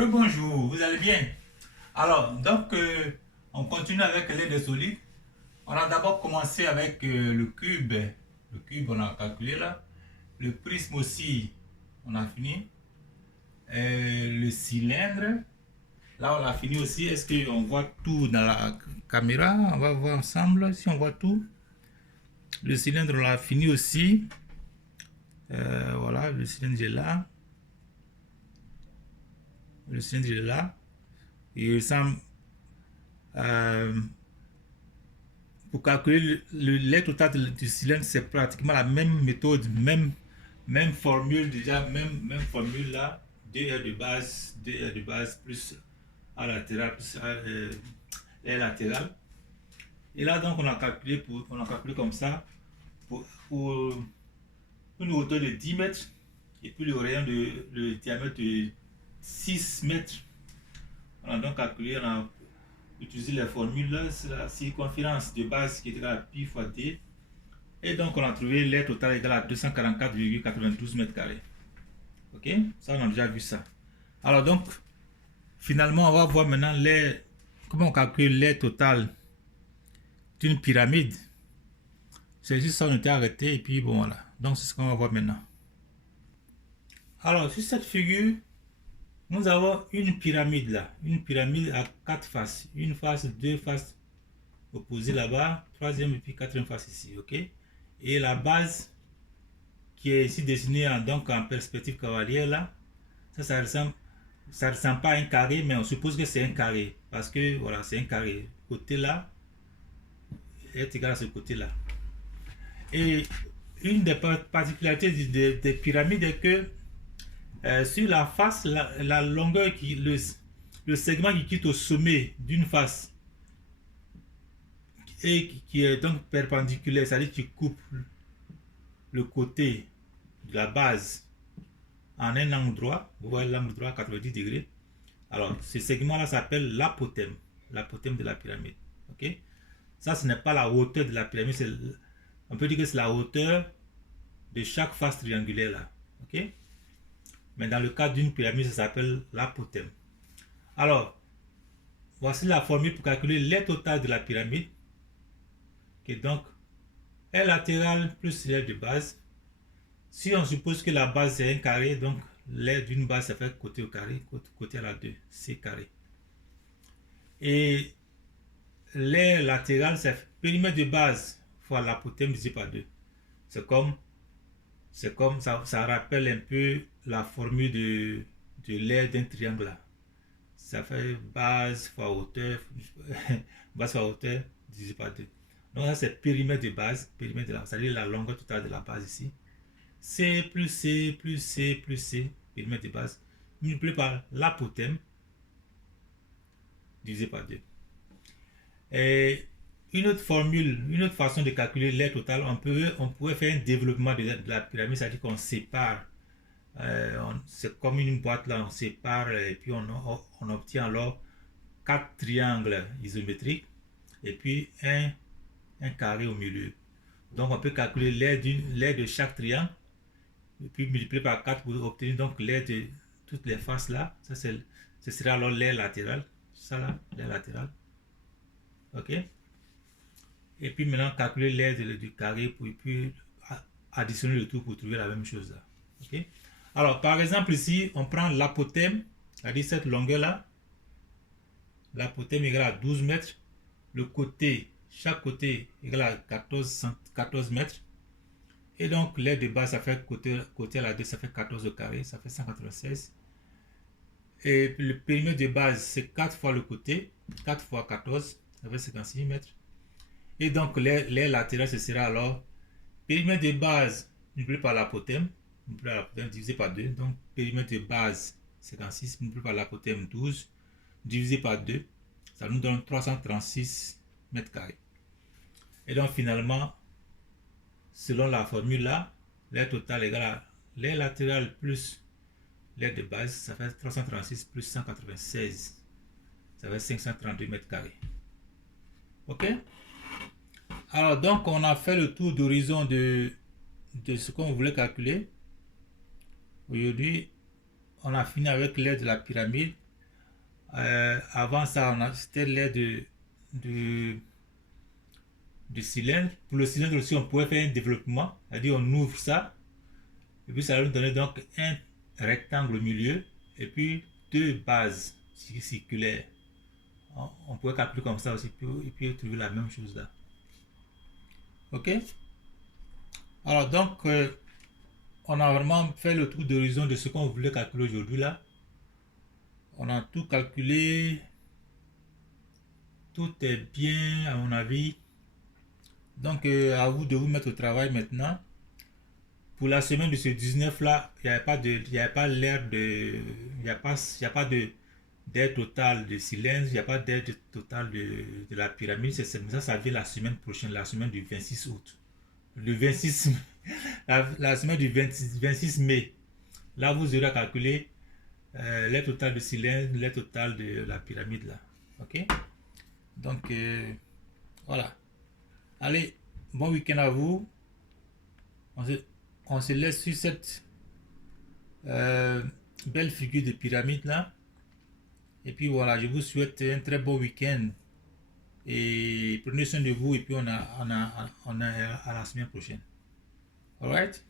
Rebonjour, vous allez bien? Alors, donc, on continue avec l'aide solide. On a d'abord commencé avec le cube. Le cube, on a calculé là. Le prisme aussi, on a fini. Le cylindre, là, on a fini aussi. Est-ce qu'on voit tout dans la caméra? On va voir ensemble si on voit tout. Le cylindre, on l'a fini aussi. Voilà, le cylindre est là. Le cylindre est là. Il ressemble pour calculer l'air total du cylindre, c'est pratiquement la même méthode, même formule déjà, même formule là, 2R de base plus A latéral plus R latéral. Et là donc on a calculé comme ça pour une hauteur de 10 mètres et puis le rayon le diamètre de 6 mètres. On a donc calculé, on a utilisé la formule là, c'est la circonférence de base qui est égale à pi fois d. Et donc on a trouvé l'air total égal à 244,92 mètres carrés. Ok, ça on a déjà vu ça. Alors donc, finalement on va voir maintenant l'air, comment on calcule l'air total d'une pyramide. C'est juste ça, on était arrêté et puis bon voilà. Donc c'est ce qu'on va voir maintenant. Alors sur cette figure, nous avons une pyramide là, une pyramide à 4 faces, une face, deux faces opposées là-bas, troisième et puis quatrième face ici, ok. Et la base qui est ici dessinée donc en perspective cavalière là, ça ressemble pas à un carré, mais on suppose que c'est un carré parce que voilà, c'est un carré. Côté là est égal à ce côté là. Et une des particularités des pyramides est que sur la face, la longueur le segment qui quitte au sommet d'une face et qui est donc perpendiculaire, c'est-à-dire qui coupe le côté de la base en un angle droit, vous voyez l'angle droit à 90 degrés. Alors, ce segment-là s'appelle l'apotème de la pyramide. Ok? Ça, ce n'est pas la hauteur de la pyramide, on peut dire que c'est la hauteur de chaque face triangulaire là. Ok? Mais dans le cas d'une pyramide, ça s'appelle l'apotème. Alors, voici la formule pour calculer l'aire totale de la pyramide, qui est donc R latéral plus l'aire de base. Si on suppose que la base est un carré, donc l'aire d'une base, ça fait côté au carré, côté à la 2, C carré. Et l'aire latérale, c'est périmètre de base fois l'apotème divisé par 2. C'est comme ça rappelle un peu la formule de l'aire d'un triangle là. Ça fait base fois hauteur, base fois hauteur divisé par 2. Donc ça c'est périmètre de base, c'est-à-dire la longueur totale de la base ici. C plus C plus C plus C, périmètre de base, multiplié par l'apotème divisé par 2. Et une autre formule, une autre façon de calculer l'aire totale, on pourrait faire un développement de la pyramide, c'est-à-dire qu'on sépare, c'est comme une boîte là, on sépare et puis on obtient alors 4 triangles isométriques et puis un carré au milieu. Donc on peut calculer l'aire de chaque triangle et puis multiplier par 4 pour obtenir donc l'aire de toutes les faces là. Ce sera alors l'aire latérale, ça là, l'aire latérale. Ok? Et puis maintenant calculer l'aire du carré pour puis additionner le tout pour trouver la même chose là. Ok? Alors par exemple ici on prend l'apotème, c'est-à-dire cette longueur là. L'apotème égale à 12 mètres. Le côté, chaque côté égale à 14 mètres. Et donc l'aire de base, ça fait côté à la 2, ça fait 14 au carré, ça fait 196. Et le périmètre de base, c'est 4 fois le côté, 4 fois 14, ça fait 56 mètres. Et donc l'aire latérale, ce sera alors périmètre de base multiplié par l'apotème divisé par 2. Donc périmètre de base 56 multiplié par l'apotème 12 divisé par 2. Ça nous donne 336 mètres carrés. Et donc finalement, selon la formule là, l'aire totale égale à l'aire latérale plus l'aire de base, ça fait 336 plus 196. Ça fait 532 mètres carrés. Ok? Alors donc on a fait le tour d'horizon de ce qu'on voulait calculer. Aujourd'hui, on a fini avec l'aire de la pyramide. Avant ça, c'était l'air de, de cylindre. Pour le cylindre aussi, on pouvait faire un développement. C'est-à-dire, on ouvre ça. Et puis, ça va nous donner donc un rectangle au milieu. Et puis, deux bases circulaires. On pourrait calculer comme ça aussi. Et puis, trouver la même chose là. OK? Alors, donc, on a vraiment fait le tour d'horizon de ce qu'on voulait calculer aujourd'hui là. On a tout calculé. Tout est bien à mon avis. Donc à vous de vous mettre au travail maintenant. Pour la semaine de ce 19 là, il n'y avait pas de, il y avait pas l'air de, il y a pas de d'air total de silence, il n'y a pas d'air total de la pyramide. C'est ça, ça vient la semaine prochaine, la semaine du 26 août. Le 26, la semaine du 26 mai. Là, vous aurez à calculer l'air total de silence, l'air total de la pyramide là. Ok? Donc voilà. Allez, bon week-end à vous. On se, on se laisse sur cette euh, belle figure de pyramide là. Et puis voilà, je vous souhaite un très beau week-end. Et prenez soin de vous. Et puis on a à la semaine prochaine. Alright?